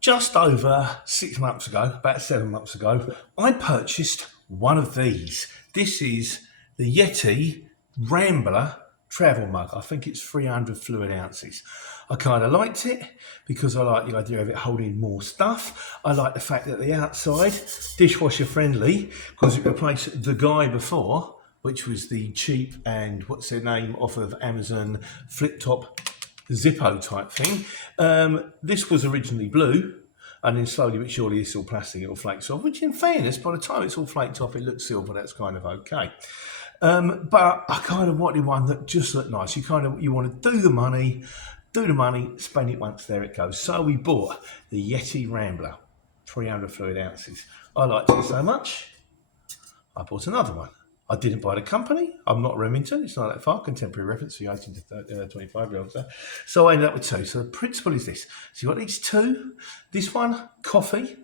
Just over 6 months ago, about 7 months ago, I purchased one of these. This is the Yeti Rambler travel mug. I think it's 300 fluid ounces. I kind of liked it because I like the idea of it holding more stuff. I like the fact that the outside, dishwasher friendly, because it replaced the guy before, which was the cheap and what's their name off of Amazon flip top Zippo type thing. This was originally blue, and then slowly but surely it's all plastic, it all flakes off, which in fairness, by the time it's all flaked off, it looks silver, that's kind of okay. But I kind of wanted one that just looked nice. You want to do the money, spend it once, there it goes. So we bought the Yeti Rambler, 300 fluid ounces. I liked it so much, I bought another one. I didn't buy the company. I'm not Remington. It's not that far. Contemporary reference for 18 to 25-year-olds there. So I ended up with two. So the principle is this. So you've got these two. This one, coffee.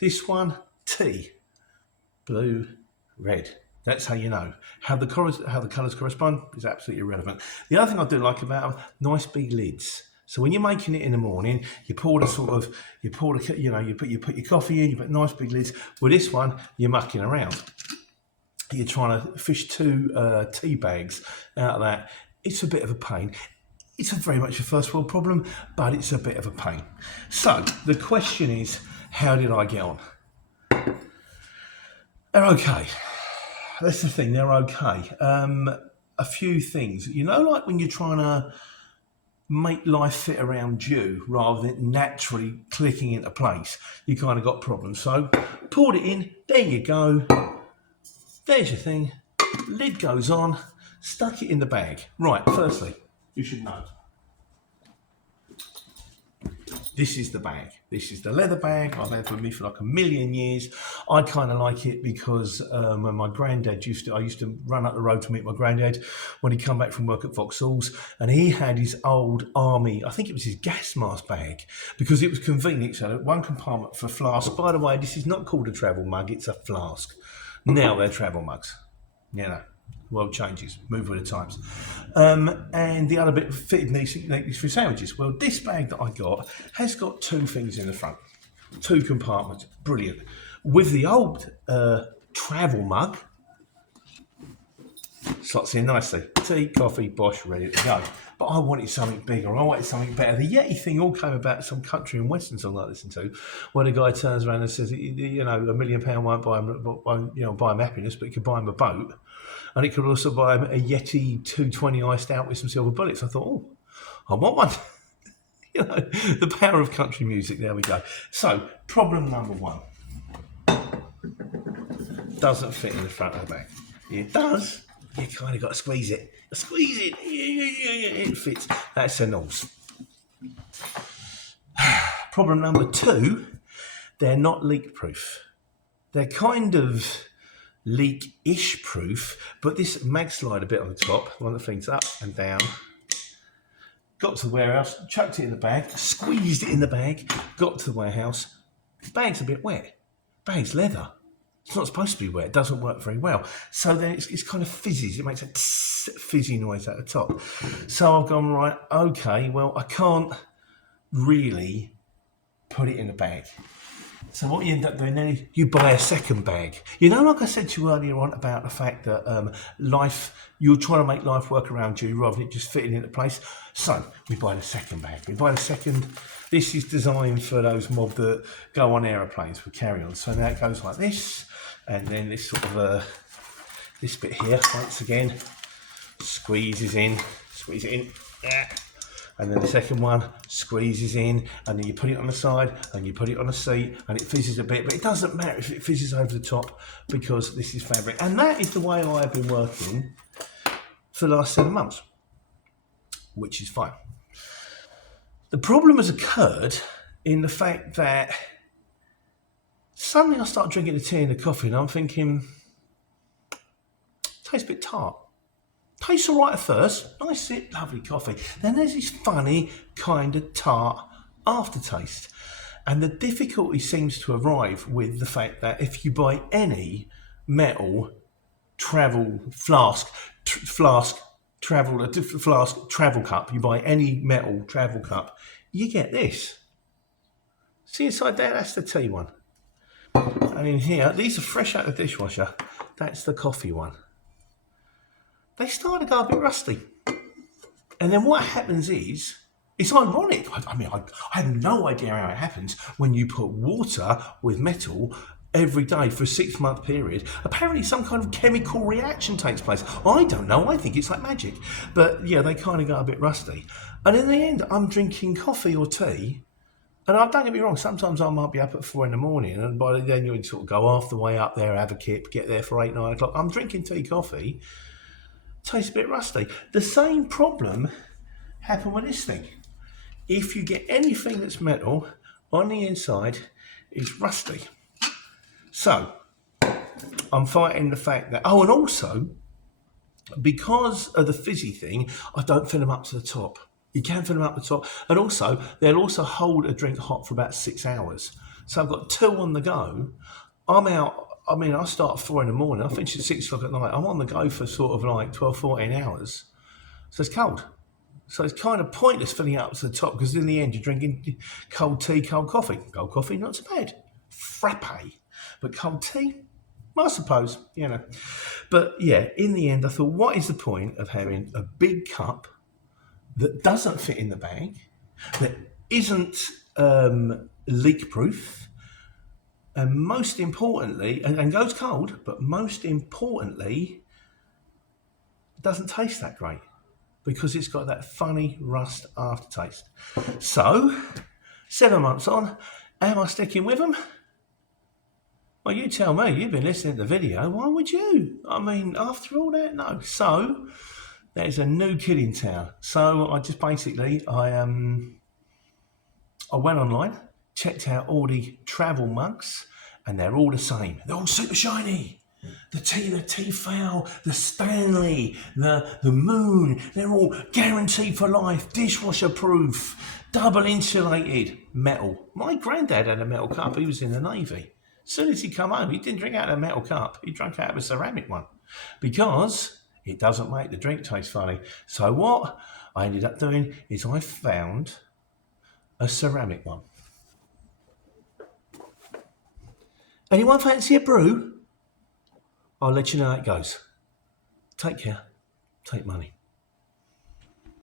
This one, tea. Blue, red. That's how you know. How the colours correspond is absolutely irrelevant. The other thing I do like about them, nice big lids. So when you're making it in the morning, you put your coffee in, you put nice big lids. With this one, you're mucking around. You're trying to fish two tea bags out of that. It's a bit of a pain. It's very much a first world problem, but it's a bit of a pain. So the question is, how did I get on? They're okay. That's the thing, they're okay. A few things. Like when you're trying to make life fit around you rather than naturally clicking into place, you kind of got problems. So poured it in, there you go. There's your thing, lid goes on, stuck it in the bag. Right, firstly, you should know. This is the bag. This is the leather bag I've had with me for like a million years. I kind of like it because when my granddad I used to run up the road to meet my granddad when he'd come back from work at Vauxhalls, and he had his old army, I think it was his gas mask bag, because it was convenient. So one compartment for flask. By the way, this is not called a travel mug, it's a flask. Now they're travel mugs. World changes, move with the times. And the other bit fitted neatly for sandwiches. Well, this bag that I got has got two things in the front, two compartments. Brilliant. With the old travel mug, slots in nicely. Tea, coffee, bosh, ready to go. But I wanted something bigger. I wanted something better. The Yeti thing all came about some country and western song I listened to, where the guy turns around and says, £1 million won't buy him happiness, but it could buy him a boat, and it could also buy him a Yeti 220 iced out with some silver bullets. I thought, I want one. The power of country music. There we go. So, problem number one. Doesn't fit in the front of the bag. It does. You kind of got to squeeze it. Squeeze it. It fits. That's a nose. Problem number two, they're not leak proof. They're kind of leak-ish proof, but this mag slide a bit on the top, one of the things up and down. Got to the warehouse, chucked it in the bag, squeezed it in the bag, got to the warehouse. The bag's a bit wet. Bag's leather. It's not supposed to be wet. It doesn't work very well. So then it's kind of fizzes. It makes a fizzy noise at the top. So I've gone, right, okay, well, I can't really put it in a bag. So what you end up doing then is you buy a second bag. Like I said to you earlier on about the fact that you're trying to make life work around you rather than it just fitting into place. So we buy the second bag. This is designed for those mob that go on aeroplanes with carry-on. So now it goes like this, and then this sort of this bit here, once again, squeeze it in, and then the second one squeezes in, and then you put it on the side, and you put it on the seat, and it fizzes a bit, but it doesn't matter if it fizzes over the top because this is fabric. And that is the way I have been working for the last 7 months, which is fine. The problem has occurred in the fact that suddenly I start drinking the tea and the coffee, and I'm thinking, tastes a bit tart. Tastes all right at first, nice sip, lovely coffee. Then there's this funny kind of tart aftertaste. And the difficulty seems to arrive with the fact that if you buy any metal travel travel cup, you buy any metal travel cup, you get this. See inside there, that's the tea one. And in here, these are fresh out of the dishwasher. That's the coffee one. They start to go a bit rusty. And then what happens is, it's ironic. I mean, I have no idea how it happens when you put water with metal every day for a 6-month period. Apparently some kind of chemical reaction takes place. I don't know. I think it's like magic. But yeah, they kind of go a bit rusty. And in the end, I'm drinking coffee or tea. And don't get me wrong, sometimes I might be up at 4 in the morning, and by then you would sort of go half the way up there, have a kip, get there for 8, 9 o'clock. I'm drinking tea, coffee, tastes a bit rusty. The same problem happened with this thing. If you get anything that's metal on the inside, it's rusty. So I'm fighting the fact that, and also, because of the fizzy thing, I don't fill them up to the top. You can fill them up the top. And also, they'll also hold a drink hot for about 6 hours. So I've got 2 on the go. I'm out, I start at 4 in the morning. I finish at 6 o'clock at night. I'm on the go for sort of like 12, 14 hours. So it's cold. So it's kind of pointless filling it up to the top, because in the end, you're drinking cold tea, cold coffee. Cold coffee, not so bad. Frappe. But cold tea, I suppose, you know. But yeah, in the end, I thought, what is the point of having a big cup that doesn't fit in the bag, that isn't leak proof, and most importantly, and goes cold, but most importantly, doesn't taste that great, because it's got that funny rust aftertaste. So, 7 months on, am I sticking with them? Well, you tell me. You've been listening to the video. Why would you? I mean, after all that, no. So, there's a new kid in town. So I just basically, I went online, checked out all the travel mugs, and they're all the same. They're all super shiny. The Tefal, the Stanley, the Moon, they're all guaranteed for life, dishwasher proof, double insulated, metal. My granddad had a metal cup. He was in the Navy. As soon as he come home, he didn't drink out of a metal cup. He drank out of a ceramic one, because it doesn't make the drink taste funny. So what I ended up doing is I found a ceramic one. Anyone fancy a brew? I'll let you know how it goes. Take care. Take money.